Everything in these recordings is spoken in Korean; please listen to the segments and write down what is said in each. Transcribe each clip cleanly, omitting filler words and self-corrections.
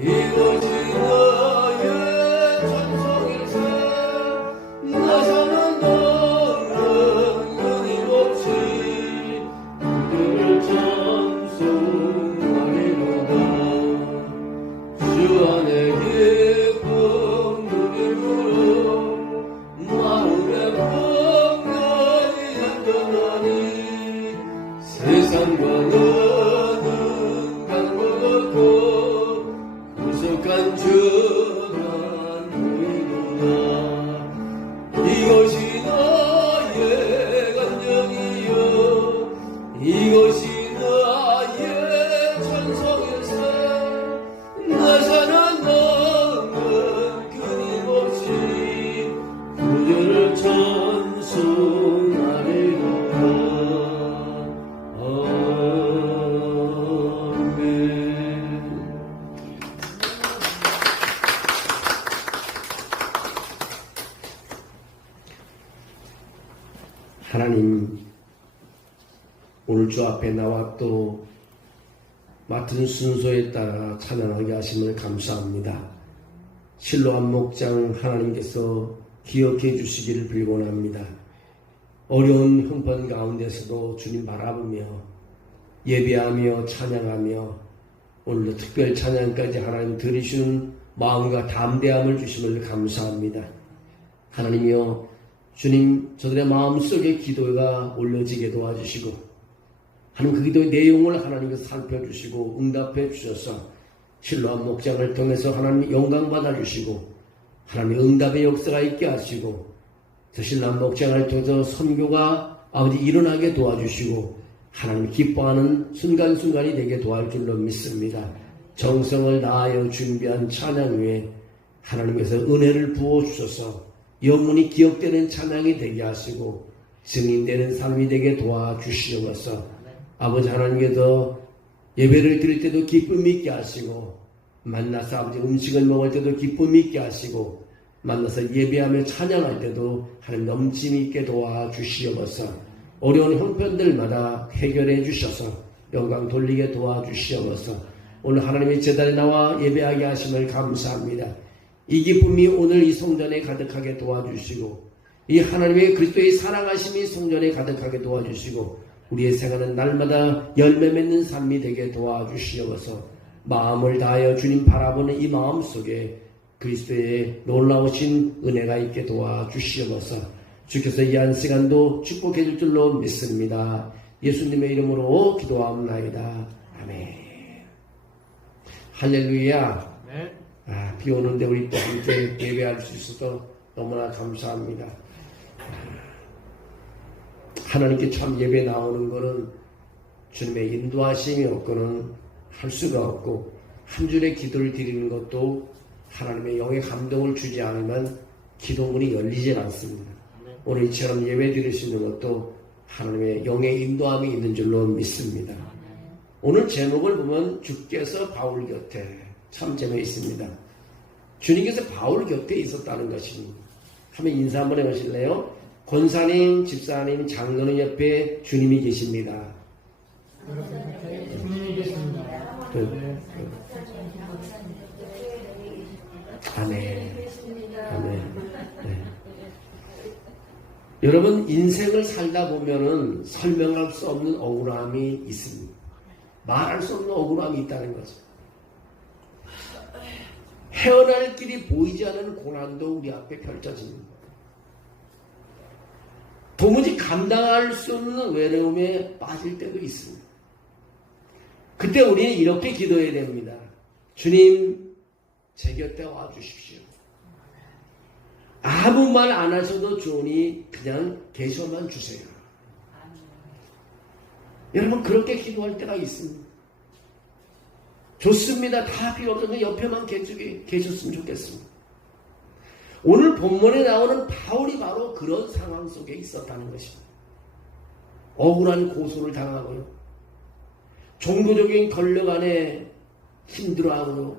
이곳이 나의 전성일세 나 사는 동안 끊임없이 그들을 찬송하리로다 주 안에 기쁨 누림으로 마음의 평강이 든든하니 세상과 너는 간것 없고 구속한 주만 보이노라 이것이 나의 간증이요 이것이 나의 찬송일세 나 사는 동안 끊임없이 그들을 찬송하리로다 아멘. 하나님, 오늘 주 앞에 나와 또 맡은 순서에 따라 찬양하게 하심을 감사합니다. 실로암 목장 하나님께서 기억해 주시기를 빌곤합니다. 어려운 형편 가운데서도 주님 바라보며 예배하며 찬양하며 오늘도 특별 찬양까지 하나님 들으시는 마음과 담대함을 주심을 감사합니다. 하나님이여 주님 저들의 마음속에 기도가 올려지게 도와주시고 하나님 그 기도의 내용을 하나님께서 살펴주시고 응답해 주셔서 실로암 목장을 통해서 하나님 영광 받아주시고 하나님 응답의 역사가 있게 하시고 저 실로암 목장을 통해서 선교가 아버지 일어나게 도와주시고 하나님 기뻐하는 순간순간이 되게 도와줄 줄로 믿습니다. 정성을 다하여 준비한 찬양 위에 하나님께서 은혜를 부어주셔서 영원히 기억되는 찬양이 되게 하시고 증인되는 삶이 되게 도와주시옵소서. 아버지 하나님께서 예배를 드릴 때도 기쁨 있게 하시고 만나서 아버지 음식을 먹을 때도 기쁨 있게 하시고 만나서 예배하며 찬양할 때도 하나님 넘침 있게 도와주시옵소서. 어려운 형편들마다 해결해 주셔서 영광 돌리게 도와주시옵소서. 오늘 하나님의 제단에 나와 예배하게 하심을 감사합니다. 이 기쁨이 오늘 이 성전에 가득하게 도와주시고 이 하나님의 그리스도의 사랑하심이 성전에 가득하게 도와주시고 우리의 생활은 날마다 열매 맺는 삶이 되게 도와주시옵소서. 마음을 다하여 주님 바라보는 이 마음 속에 그리스도의 놀라우신 은혜가 있게 도와주시옵소서. 주께서 이 한 시간도 축복해 줄 줄로 믿습니다. 예수님의 이름으로 기도하옵나이다. 아멘. 할렐루야. 네. 비 오는데 우리 또 함께 예배할 수 있어서 너무나 감사합니다. 하나님께 참 예배 나오는 거는 주님의 인도하심이 없고는 할 수가 없고 한 줄의 기도를 드리는 것도 하나님의 영의 감동을 주지 않으면 기도문이 열리지 않습니다. 오늘 이처럼 예배 드리시는 것도 하나님의 영의 인도함이 있는 줄로 믿습니다. 오늘 제목을 보면 주께서 바울 곁에 참 재미있습니다. 주님께서 바울 곁에 있었다는 것입니다. 한번 인사 한번 해보실래요? 권사님, 집사님, 장로님 옆에 주님이 계십니다. 주님이 계십니다. 아멘. 아멘. 네. 여러분 인생을 살다 보면은 설명할 수 없는 억울함이 있습니다. 말할 수 없는 억울함이 있다는 거죠. 헤어날 길이 보이지 않는 고난도 우리 앞에 펼쳐집니다. 도무지 감당할 수 없는 외로움에 빠질 때도 있습니다. 그때 우리는 이렇게 기도해야 됩니다. 주님, 제 곁에 와주십시오. 아무 말 안 하셔도 좋으니 그냥 계셔만 주세요. 여러분 그렇게 기도할 때가 있습니다. 좋습니다. 다 필요 없어서 옆에만 계셨으면 좋겠습니다. 오늘 본문에 나오는 바울이 바로 그런 상황 속에 있었다는 것입니다. 억울한 고소를 당하고요. 종교적인 권력 안에 힘들어하고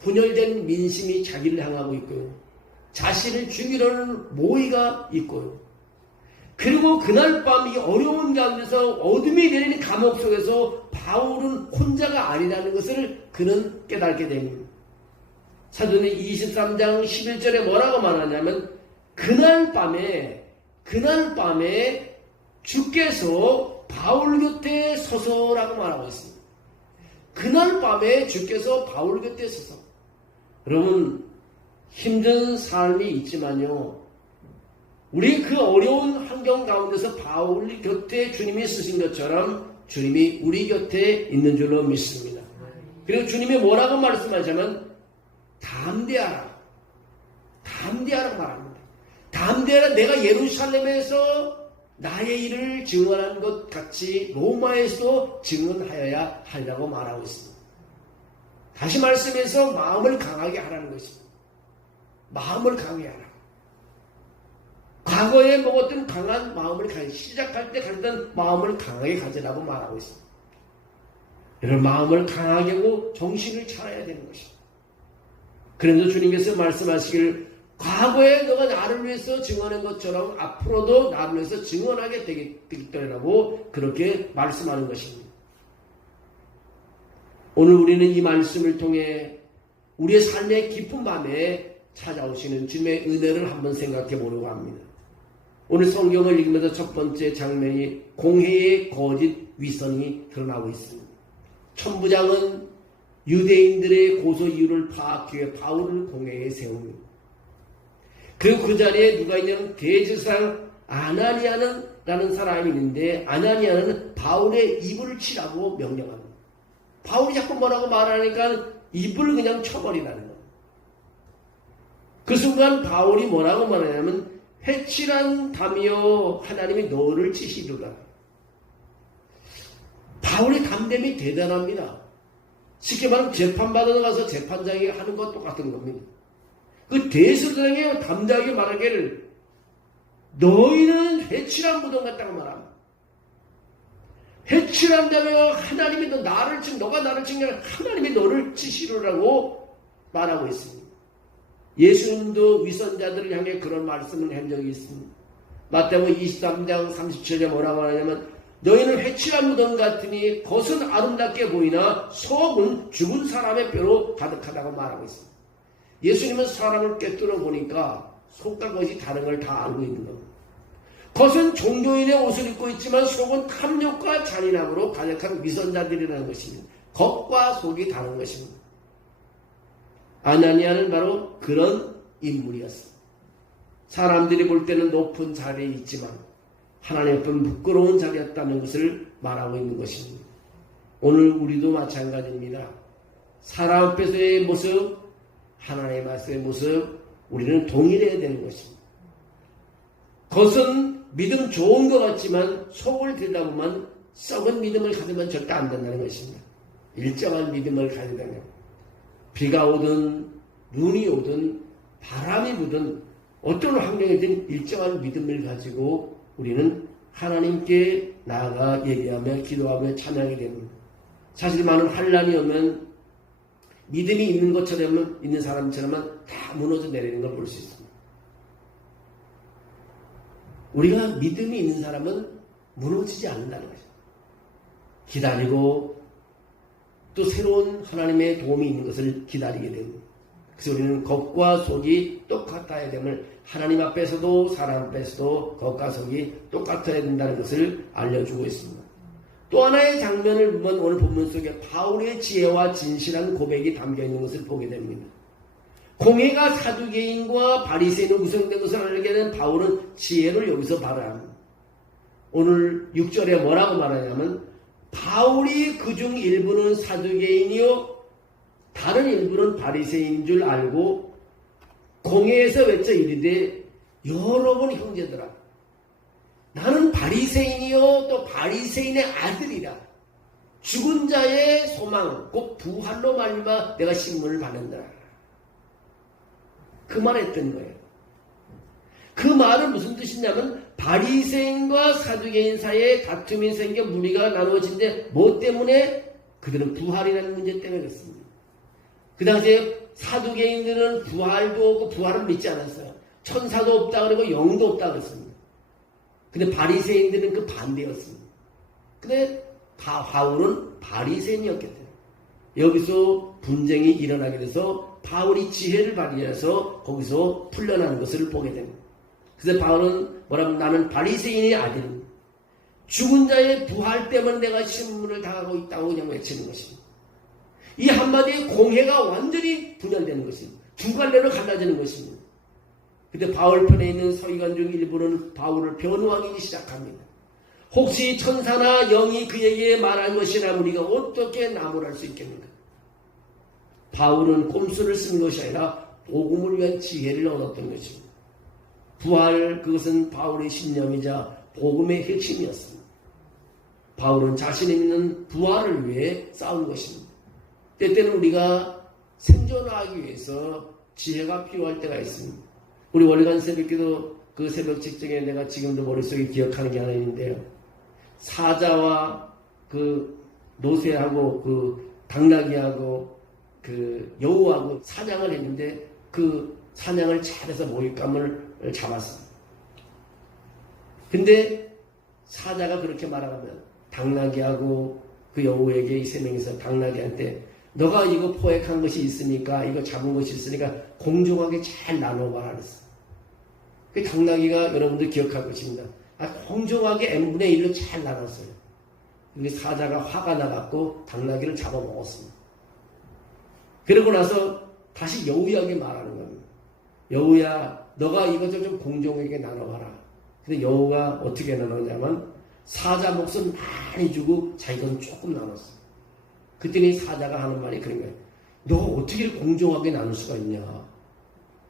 분열된 민심이 자기를 향하고 있고요. 자신을 죽이려는 모의가 있고요. 그리고 그날 밤 이 어려운 가운데서 어둠이 내리는 감옥 속에서 바울은 혼자가 아니라는 것을 그는 깨닫게 됩니다. 사도행전 23장 11절에 뭐라고 말하냐면 그날 밤에 주께서 바울 곁에 서서라고 말하고 있습니다. 그날 밤에 주께서 바울 곁에 서서. 여러분, 힘든 삶이 있지만요, 우리 그 어려운 환경 가운데서 바울 곁에 주님이 쓰신 것처럼 주님이 우리 곁에 있는 줄로 믿습니다. 그리고 주님이 뭐라고 말씀하자면 담대하라 말합니다. 담대하라. 내가 예루살렘에서 나의 일을 증언한 것 같이 로마에서도 증언하여야 하리라고 말하고 있습니다. 다시 말씀해서 마음을 강하게 하라는 것입니다. 마음을 강하게 하라. 과거에 먹었던 강한 마음을 시작할 때 가졌던 마음을 강하게 가지라고 말하고 있습니다. 이런 마음을 강하게 하고 정신을 차려야 되는 것입니다. 그래서 주님께서 말씀하시길 과거에 너가 나를 위해서 증언한 것처럼 앞으로도 나를 위해서 증언하게 되겠더라고 그렇게 말씀하는 것입니다. 오늘 우리는 이 말씀을 통해 우리의 삶의 깊은 밤에 찾아오시는 주님의 은혜를 한번 생각해 보려고 합니다. 오늘 성경을 읽으면서 첫 번째 장면이 공회의 거짓 위선이 드러나고 있습니다. 천부장은 유대인들의 고소 이유를 파악하기 위해 바울을 공회에 세웁니다. 그리고 그 자리에 누가 있냐면 대제사장 아나니아라는 사람이 있는데 아나니아는 바울의 입을 치라고 명령합니다. 바울이 자꾸 뭐라고 말하니까 입을 그냥 쳐버리라는 거예요. 그 순간 바울이 뭐라고 말하냐면 회칠한 담이여 하나님이 너를 치시리라. 바울의 담대함이 대단합니다. 쉽게 말하면 재판받으러 가서 재판장이 하는 것 똑같은 겁니다. 그 대제사장이 담대하게 말하기를 너희는 회칠한 무덤 같다고 말합니다. 회칠한다며 하나님이 너가 나를 치냐 하나님이 너를 치시리라고 말하고 있습니다. 예수님도 위선자들을 향해 그런 말씀을 한 적이 있습니다. 마태복음 23장 37절에 뭐라고 하냐면 너희는 회칠한 무덤 같으니 겉은 아름답게 보이나 속은 죽은 사람의 뼈로 가득하다고 말하고 있습니다. 예수님은 사람을 꿰뚫어 보니까 속과 겉이 다른 걸 다 알고 있는 겁니다. 겉은 종교인의 옷을 입고 있지만 속은 탐욕과 잔인함으로 가득한 위선자들이라는 것입니다. 겉과 속이 다른 것입니다. 아나니아는 바로 그런 인물이었습니다. 사람들이 볼 때는 높은 자리에 있지만 하나님 앞은 부끄러운 자리였다는 것을 말하고 있는 것입니다. 오늘 우리도 마찬가지입니다. 사람 앞에서의 모습, 하나님 앞에서의 모습 우리는 동일해야 되는 것입니다. 겉은 믿음 좋은 것 같지만 속을 들여다보면 썩은 믿음을 가지면 절대 안 된다는 것입니다. 일정한 믿음을 가져야 됩니다. 비가 오든 눈이 오든 바람이 부든 어떤 환경이든 일정한 믿음을 가지고 우리는 하나님께 나아가 예배하며 기도하며 찬양하게 됩니다. 사실 많은 환란이 오면 믿음이 있는 것처럼 있는 사람처럼 다 무너져 내리는 걸 볼 수 있습니다. 우리가 믿음이 있는 사람은 무너지지 않는다는 거죠. 기다리고 또 새로운 하나님의 도움이 있는 것을 기다리게 됩니다. 그래서 우리는 겉과 속이 똑같아야 됨을 하나님 앞에서도 사람 앞에서도 겉과 속이 똑같아야 된다는 것을 알려주고 있습니다. 또 하나의 장면을 보면 오늘 본문 속에 바울의 지혜와 진실한 고백이 담겨있는 것을 보게 됩니다. 공회가 사두개인과 바리새인으로 구성된 것을 알게 된 바울은 지혜를 여기서 발휘합니다. 오늘 6절에 뭐라고 말하냐면 바울이 그중 일부는 사두개인이요 다른 일부는 바리새인인 줄 알고 공회에서 외쳐 이르되 여러분 형제들아 나는 바리새인이요 또 바리새인의 아들이라 죽은 자의 소망 곧 부활로 말미암아 내가 신문을 받는다. 그 말했던 거예요. 그 말은 무슨 뜻이냐면 바리새인과 사두개인 사이에 다툼이 생겨 무리가 나누어진데 뭐 때문에? 그들은 부활이라는 문제 때문에 그렇습니다. 그 당시에 사두개인들은 부활도 없고 부활은 믿지 않았어요. 천사도 없다 그러고 영도 없다 그랬습니다. 근데 바리새인들은 그 반대였습니다. 근데 바울은 바리새인이었기 때문에 여기서 분쟁이 일어나게 돼서 바울이 지혜를 발휘해서 거기서 풀려나는 것을 보게 됩니다. 그래서 바울은 뭐라고 나는 바리새인의 아들입니다. 죽은 자의 부활 때문에 내가 신문을 당하고 있다고 그냥 외치는 것입니다. 이 한마디의 공회가 완전히 분열되는 것입니다. 두 갈래로 갈라지는 것입니다. 근데 바울 편에 있는 서기관 중 일부는 바울을 변호하기 시작합니다. 혹시 천사나 영이 그에게 말한 것이라면 우리가 어떻게 나무랄 수 있겠는가? 바울은 꼼수를 쓴 것이 아니라 복음을 위한 지혜를 얻었던 것입니다. 부활, 그것은 바울의 신념이자 복음의 핵심이었습니다. 바울은 자신이 믿는 부활을 위해 싸운 것입니다. 때때는 우리가 생존하기 위해서 지혜가 필요할 때가 있습니다. 우리 월간 새벽기도 그 새벽 직전에 내가 지금도 머릿속에 기억하는 게 하나 있는데요. 사자와 그 노새하고 그 당나귀하고 그 여우하고 사냥을 했는데 그 사냥을 잘해서 먹잇감을 잡았습니다. 근데 사자가 그렇게 말하면 당나귀하고 그 여우에게 이 세 명이서 당나귀한테 너가 이거 포획한 것이 있으니까 이거 잡은 것이 있으니까 공정하게 잘 나눠봐라 그랬어. 그 당나귀가 여러분들 기억할 것입니다. 공정하게 n분의 1로 잘 나눴어요. 근데 사자가 화가 나갖고 당나귀를 잡아먹었습니다. 그러고 나서 다시 여우에게 말하는 겁니다. 여우야, 너가 이것을 좀 공정하게 나눠봐라. 근데 여우가 어떻게 나눴냐면 사자 몫은 많이 주고 자기 건 조금 나눴어. 그랬더니 사자가 하는 말이 그런 거예요. 너 어떻게 공정하게 나눌 수가 있냐.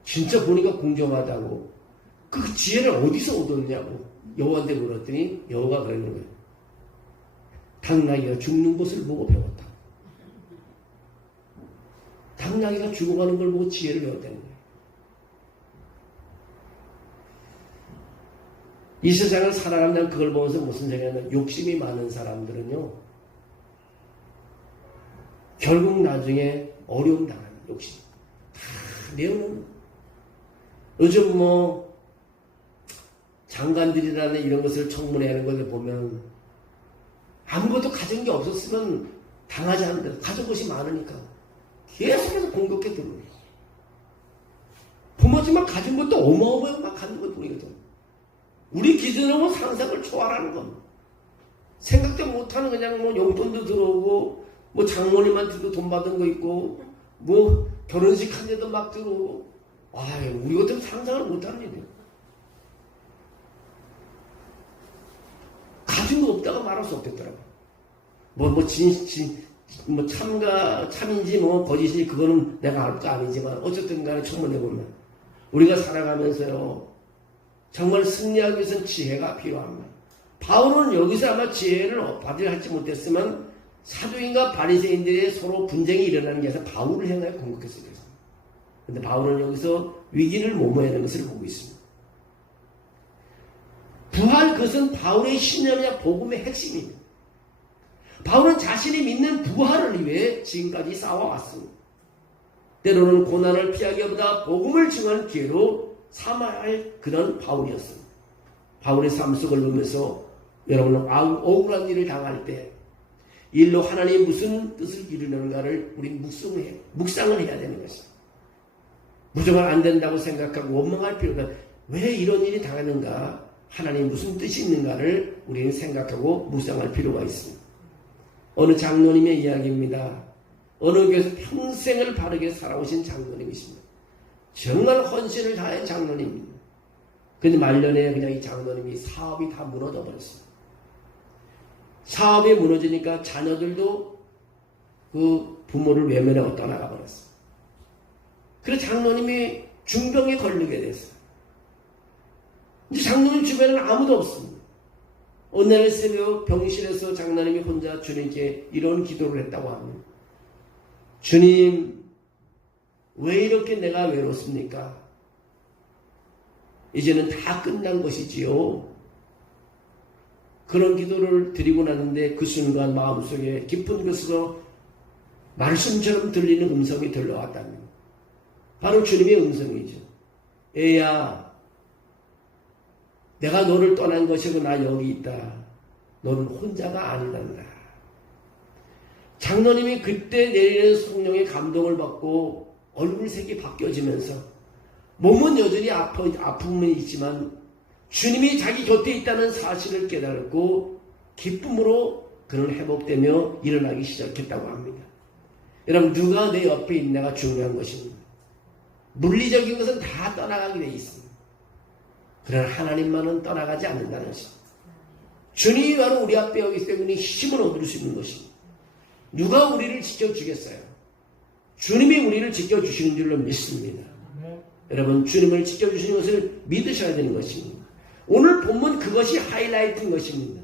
진짜 보니까 공정하다고. 그 지혜를 어디서 얻었냐고 여우한테 물었더니 여우가 그러는 거예요. 당나귀가 죽는 것을 보고 배웠다. 당나귀가 죽어가는 걸 보고 지혜를 배웠다는 거예요. 이 세상을 살아가면 그걸 보면서 무슨 생각이냐면 욕심이 많은 사람들은요. 결국 나중에 어려움 당하는 욕심. 내용은 요즘 뭐 장관들이라는 이런 것을 청문회하는 것을 보면 아무것도 가진 게 없었으면 당하지 않는다. 가진 것이 많으니까 계속해서 공격해 들어오요. 보면지만 가진 것도 어마어마하게 막 가진 것 뿐이거든. 우리 기준으로 상상을 초월하는 겁니다. 생각도 못하는 그냥 뭐 용돈도 들어오고 뭐 장모님한테도 돈 받은 거 있고 뭐 결혼식 한 데도 막 들어오고 우리 같은 상상을 못하는 일이에요. 가진 거 없다가 말할 수 없겠더라고. 참인지 뭐 거짓인지 그거는 내가 알 거 아니지만 어쨌든 간에 청문회 보면 우리가 살아가면서요. 정말 승리하기 위해서는 지혜가 필요합니다. 바울은 여기서 아마 지혜를 발휘할지 못했으면 사도인과 바리새인들의 서로 분쟁이 일어나는 게 아니라 바울을 향하여 공격했을 것입니다. 그런데 바울은 여기서 위기를 모면하는 것을 보고 있습니다. 부활 그것은 바울의 신념이나 복음의 핵심입니다. 바울은 자신이 믿는 부활을 위해 지금까지 싸워왔습니다. 때로는 고난을 피하기보다 복음을 증언하는 기회로 삼아야 할 그런 바울이었습니다. 바울의 삶 속을 보면서 여러분은 억울한 일을 당할 때 일로 하나님이 무슨 뜻을 이루는가를 우리 묵상을 해야 되는 것입니다. 무조건 안 된다고 생각하고 원망할 필요가 왜 이런 일이 당하는가 하나님이 무슨 뜻이 있는가를 우리는 생각하고 묵상할 필요가 있습니다. 어느 장로님의 이야기입니다. 어느 교회에서 평생을 바르게 살아오신 장로님이십니다. 정말 헌신을 다한 장로님입니다. 근데 말년에 그냥 이 장로님이 사업이 다 무너져 버렸어요. 사업이 무너지니까 자녀들도 그 부모를 외면하고 떠나가 버렸어요. 그래서 장로님이 중병에 걸리게 됐어요. 근데 장로님 주변에는 아무도 없습니다. 어느 날 새벽 병실에서 장로님이 혼자 주님께 이런 기도를 했다고 합니다. 주님, 왜 이렇게 내가 외롭습니까? 이제는 다 끝난 것이지요. 그런 기도를 드리고 나는데 그 순간 마음속에 깊은 곳으로 말씀처럼 들리는 음성이 들려왔답니다. 바로 주님의 음성이죠. 애야, 내가 너를 떠난 것이고 나 여기 있다. 너는 혼자가 아니란다. 장로님이 그때 내리는 성령의 감동을 받고 얼굴색이 바뀌어지면서 몸은 여전히 아픔은 있지만 주님이 자기 곁에 있다는 사실을 깨달고 기쁨으로 그는 회복되며 일어나기 시작했다고 합니다. 여러분, 누가 내 옆에 있나가 중요한 것입니다. 물리적인 것은 다 떠나가게 돼 있습니다. 그러나 하나님만은 떠나가지 않는다는 것입니다. 주님이 바로 우리 앞에 오기 때문에 힘을 얻을 수 있는 것입니다. 누가 우리를 지켜주겠어요? 주님이 우리를 지켜주시는 줄로 믿습니다. 여러분, 주님을 지켜주시는 것을 믿으셔야 되는 것입니다. 오늘 본문 그것이 하이라이트인 것입니다.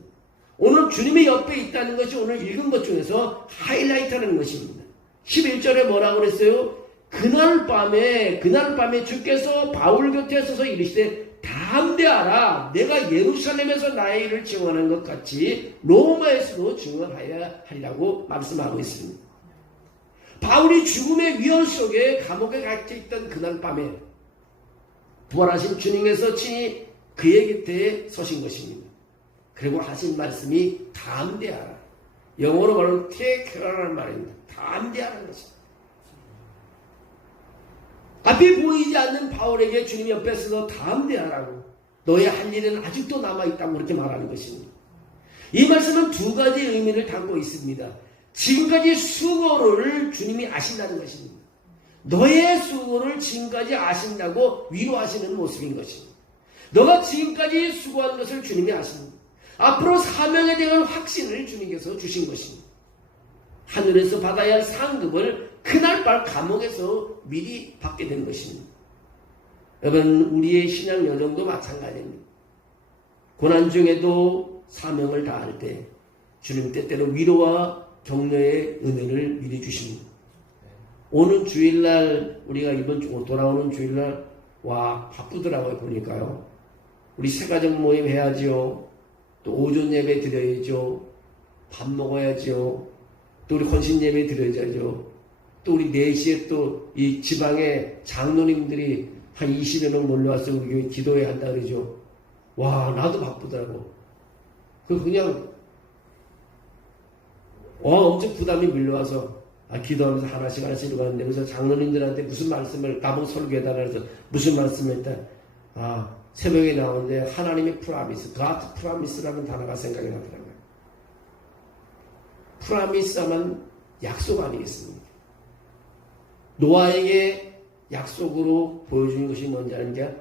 오늘 주님의 옆에 있다는 것이 오늘 읽은 것 중에서 하이라이트라는 것입니다. 11절에 뭐라고 그랬어요? 그날 밤에 주께서 바울 곁에 서서 이르시되 담대하라, 내가 예루살렘에서 나의 일을 증언하는 것 같이 로마에서도 증언하여야 하리라고 말씀하고 있습니다. 바울이 죽음의 위험 속에 감옥에 갇혀 있던 그날 밤에 부활하신 주님께서 친히 그의 곁에 서신 것입니다. 그리고 하신 말씀이 담대하라. 영어로 말하면 테이크라는 말입니다. 담대하라는 것입니다. 앞이 보이지 않는 바울에게 주님 옆에 서서 담대하라고, 너의 할 일은 아직도 남아있다고 그렇게 말하는 것입니다. 이 말씀은 두 가지 의미를 담고 있습니다. 지금까지 수고를 주님이 아신다는 것입니다. 너의 수고를 지금까지 아신다고 위로하시는 모습인 것입니다. 너가 지금까지 수고한 것을 주님이 아십니다. 앞으로 사명에 대한 확신을 주님께서 주신 것입니다. 하늘에서 받아야 할 상급을 그날 밤 감옥에서 미리 받게 된 것입니다. 여러분, 우리의 신앙 여정도 마찬가지입니다. 고난 중에도 사명을 다할 때 주님 때때로 위로와 격려의 은혜를 미리 주십니다. 오는 주일날, 우리가 이번 주 돌아오는 주일날, 와, 바쁘더라고요, 보니까요. 우리 새가족 모임 해야지요. 또 오전 예배 드려야죠. 밥 먹어야죠. 또 우리 헌신 예배 드려야죠. 또 우리 4시에 또 이 지방에 장로님들이 한 20여 명 몰려와서 우리 교회 기도해야 한다 그러죠. 와, 나도 바쁘더라고. 그냥 엄청 부담이 밀려와서 기도하면서 하나씩 이러고 가는데, 그래서 장로님들한테 무슨 말씀을, 나보고 설교해달라 해서 무슨 말씀을 했다. 새벽에 나오는데 하나님의 프라미스, God 프라미스라는 단어가 생각이 나더라고요. 프라미스 하면 약속 아니겠습니까? 노아에게 약속으로 보여주는 것이 뭔지 아는 게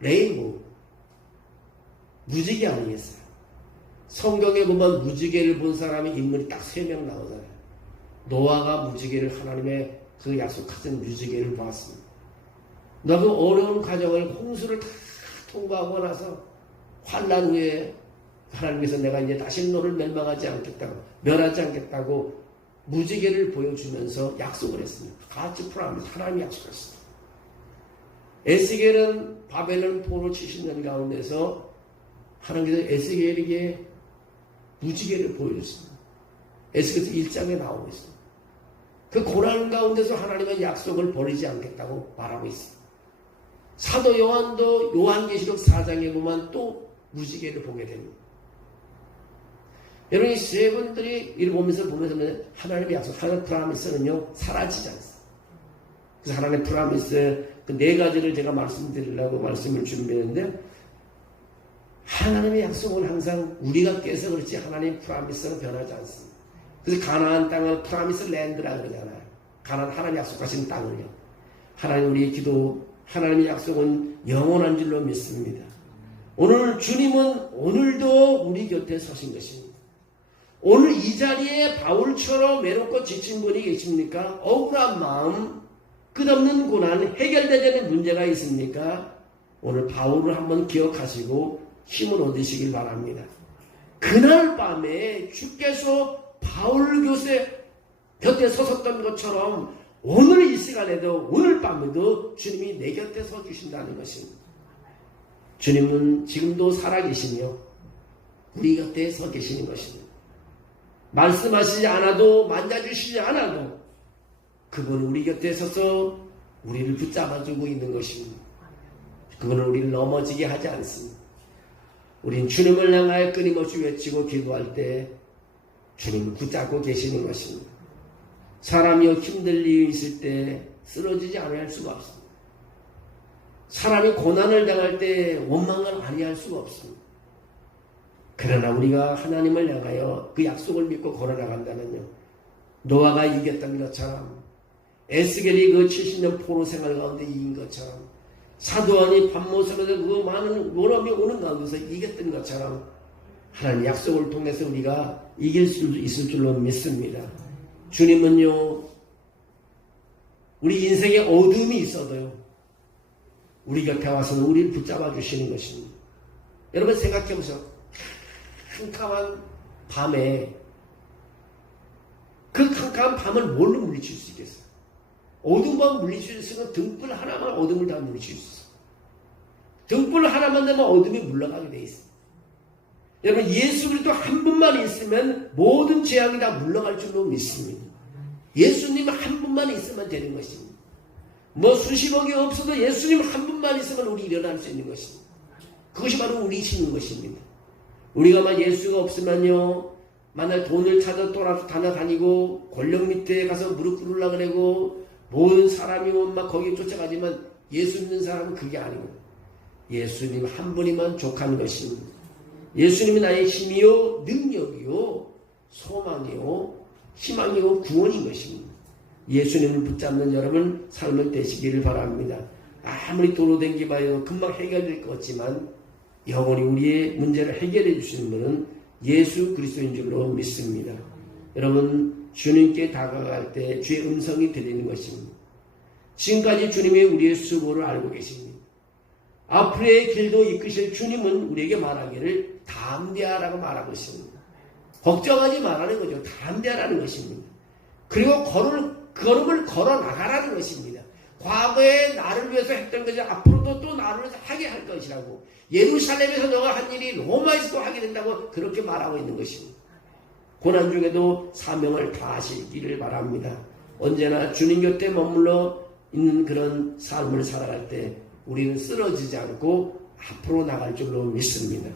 레인보우, 무지개 아니겠어요? 성경에 보면 무지개를 본 사람이 인물이 딱 3명 나오잖아요. 노아가 무지개를, 하나님의 그 약속하신 무지개를 보았습니다. 너무 어려운 과정을, 홍수를 다 통과하고 나서 환난 후에 하나님께서 내가 이제 다시 너를 멸망하지 않겠다고, 멸하지 않겠다고 무지개를 보여주면서 약속을 했습니다. 같이 프라미스, 하나님이 약속했습니다. 에스겔은 바벨론 포로 70년 가운데서 하나님께서 에스겔에게 무지개를 보여줬습니다. 에스겔서 1장에 나오고 있습니다. 그 고난 가운데서 하나님은 약속을 버리지 않겠다고 말하고 있습니다. 사도 요한도 요한계시록 4장에 보면 또 무지개를 보게 됩니다. 여러분, 이 세 분들이 이를 보면서 하나님의 약속, 하나님의 프라미스는요, 사라지지 않습니다. 그래서 하나님의 프라미스, 그 4가지를 제가 말씀드리려고 말씀을 준비했는데, 하나님의 약속은 항상 우리가 깨서 그렇지 하나님의 프라미스는 변하지 않습니다. 그래서 가나안 땅을 프라미스 랜드라 그러잖아요. 가나안, 하나님 약속하신 땅을요. 하나님, 우리의 기도, 하나님의 약속은 영원한 줄로 믿습니다. 오늘 주님은 오늘도 우리 곁에 서신 것입니다. 오늘 이 자리에 바울처럼 외롭고 지친 분이 계십니까? 억울한 마음, 끝없는 고난, 해결되지 않는 문제가 있습니까? 오늘 바울을 한번 기억하시고 힘을 얻으시길 바랍니다. 그날 밤에 주께서 바울 교세 곁에 서섰던 것처럼 오늘 이 시간에도, 오늘 밤에도 주님이 내 곁에 서 주신다는 것입니다. 주님은 지금도 살아계시며 우리 곁에 서 계시는 것입니다. 말씀하시지 않아도, 만져주시지 않아도 그분은 우리 곁에 서서 우리를 붙잡아주고 있는 것입니다. 그분은 우리를 넘어지게 하지 않습니다. 우린 주님을 향하여 끊임없이 외치고 기도할 때 주님을 붙잡고 계시는 것입니다. 사람이 힘들 일이 있을 때 쓰러지지 아니할 수가 없습니다. 사람이 고난을 당할 때 원망을 아니할 수가 없습니다. 그러나 우리가 하나님을 향하여 그 약속을 믿고 걸어나간다면요, 노아가 이겼던 것처럼, 에스겔이 그 70년 포로 생활 가운데 이긴 것처럼, 사도안이 밤모섬에서 그 많은 모험이 오는 가운데서 이겼던 것처럼 하나님 약속을 통해서 우리가 이길 수 있을 줄로 믿습니다. 주님은요, 우리 인생에 어둠이 있어도요, 우리 곁에 와서 우리를 붙잡아 주시는 것입니다. 여러분 생각해 보세요. 캄캄한 밤에, 그 캄캄한 밤을 뭘로 물리칠 수 있겠어요? 어둠만 물리칠 수 있으면 등불 하나만 어둠을 다 물리칠 수 있어요. 등불 하나만 되면 어둠이 물러가게 돼 있어요. 여러분, 예수 그리스도 한 분만 있으면 모든 재앙이 다 물러갈 줄로 믿습니다. 예수님 한 분만 있으면 되는 것입니다. 뭐 수십억이 없어도 예수님 한 분만 있으면 우리 일어날 수 있는 것입니다. 그것이 바로 우리 신인 것입니다. 우리가 만 예수가 없으면요, 만약 돈을 찾아 돌아다니고 권력 밑에 가서 무릎 꿇으려고 그러고 모든 사람이 막 거기에 쫓아가지만 예수 믿는 사람은 그게 아니고 예수님 한 분이만 족한 것입니다. 예수님이 나의 힘이요, 능력이요, 소망이요, 희망이요, 구원인 것입니다. 예수님을 붙잡는 여러분 삶을 되시기를 바랍니다. 아무리 도로 댕기봐요 금방 해결될 것 같지만 영원히 우리의 문제를 해결해 주시는 분은 예수 그리스도인 줄로 믿습니다. 여러분, 주님께 다가갈 때 주의 음성이 들리는 것입니다. 지금까지 주님이 우리의 수고를 알고 계십니다. 앞으로의 길도 이끄실 주님은 우리에게 말하기를 담대하라고 말하고 있습니다. 걱정하지 말라는 거죠. 담대하라는 것입니다. 그리고 걸음을 걸어 나가라는 것입니다. 과거에 나를 위해서 했던 것이 앞으로도 또 나를 위해서 하게 할 것이라고, 예루살렘에서 너가 한 일이 로마에서도 하게 된다고 그렇게 말하고 있는 것입니다. 고난 중에도 사명을 다하시기를 바랍니다. 언제나 주님 곁에 머물러 있는 그런 삶을 살아갈 때 우리는 쓰러지지 않고 앞으로 나갈 줄로 믿습니다.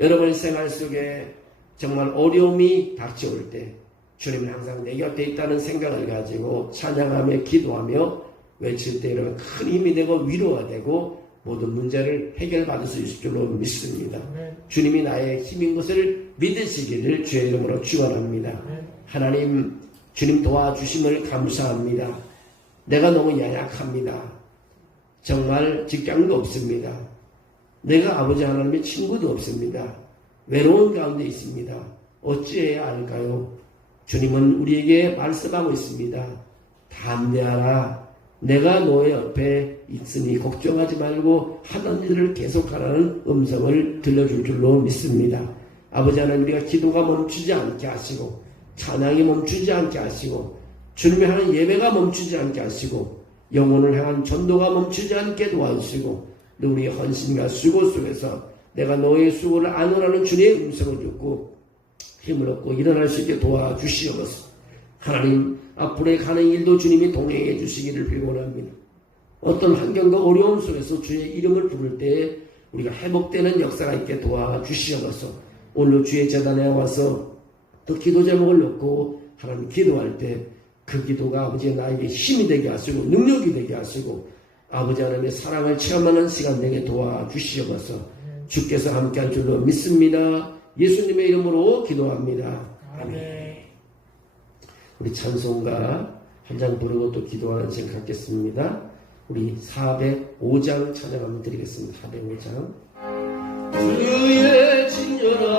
여러분의 생활 속에 정말 어려움이 닥쳐올 때 주님은 항상 내 곁에 있다는 생각을 가지고 찬양하며 기도하며 외칠 때 여러분 큰 힘이 되고 위로가 되고 모든 문제를 해결받을 수 있을 줄로 믿습니다. 주님이 나의 힘인 것을 믿으시기를 주의 이름으로 축원합니다. 하나님, 주님 도와주심을 감사합니다. 내가 너무 연약합니다. 정말 직장도 없습니다. 내가 아버지 하나님의 친구도 없습니다. 외로운 가운데 있습니다. 어찌해야 할까요? 주님은 우리에게 말씀하고 있습니다. 담대하라. 내가 너의 옆에 있으니 걱정하지 말고 하던 일을 계속하라는 음성을 들려줄 줄로 믿습니다. 아버지 하나님, 우리가 기도가 멈추지 않게 하시고 찬양이 멈추지 않게 하시고 주님이 하는 예배가 멈추지 않게 하시고 영혼을 향한 전도가 멈추지 않게 도와주시고 또 우리의 헌신과 수고 속에서 내가 너의 수고를 아노라는 주님의 음성을 듣고 힘을 얻고 일어날 수 있게 도와주시옵소서. 하나님, 앞으로의 가는 일도 주님이 동행해 주시기를 빌곤합니다. 어떤 환경과 어려움 속에서 주의 이름을 부를 때 우리가 회복되는 역사가 있게 도와주시옵소서. 오늘 주의 재단에 와서 또 기도 제목을 놓고 하나님 기도할 때 그 기도가 아버지 나에게 힘이 되게 하시고 능력이 되게 하시고 아버지 하나님의 사랑을 체험하는 시간 되게 도와주시옵소서. 주께서 함께할 줄로 믿습니다. 예수님의 이름으로 기도합니다. 아멘. 우리 찬송가 한 장 부르고 또 기도하는 시간 갖겠습니다. 우리 405장 찬양 한번 드리겠습니다. 405장. 주의 친절한